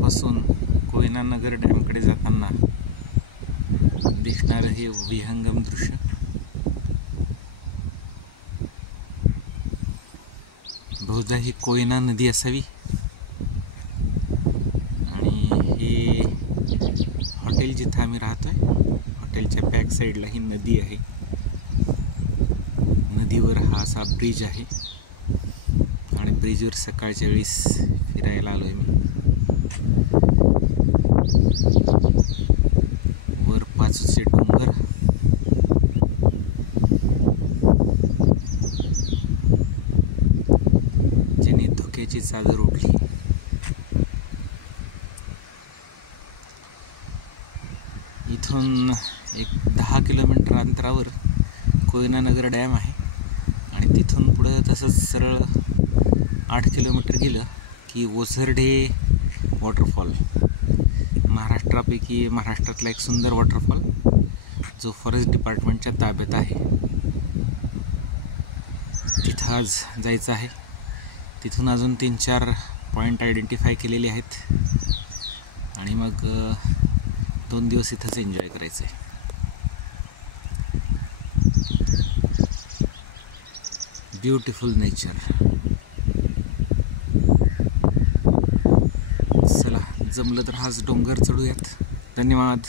पासून कोयना नगर डॅमकडे जाताना दिसणारं हे विहंगम दृश्य बहुधा ही कोयना नदी असावी। आणि हे हॉटेल जिथं आम्ही राहतोय, हॉटेलच्या बॅक साईडला ही नदी आहे। नदीवर हा असा ब्रिज आहे आणि ब्रिजवर सकाळच्या वेळेस फिरायला आलोय मी। वर पाचूचे डोंगर, ज्याने धुक्याची चादर उडली। इथून एक 10 किलोमीटर अंतरावर कोयना नगर डॅम आहे आणि तिथून पुढे तसंच सरळ 8 किलोमीटर गेलं की ओझरडे वॉटरफॉल, महाराष्ट्रातला एक सुंदर वॉटरफॉल जो फॉरेस्ट डिपार्टमेंटच्या ताब्यात आहे। तिथं आज जायचं आहे। तिथून अजून 3-4 पॉईंट आयडेंटिफाय केलेले आहेत आणि मग 2 दिवस इथंच एन्जॉय करायचं आहे। Beautiful nature. चला, जमलं तर हाच डोंगर चढूयात। धन्यवाद।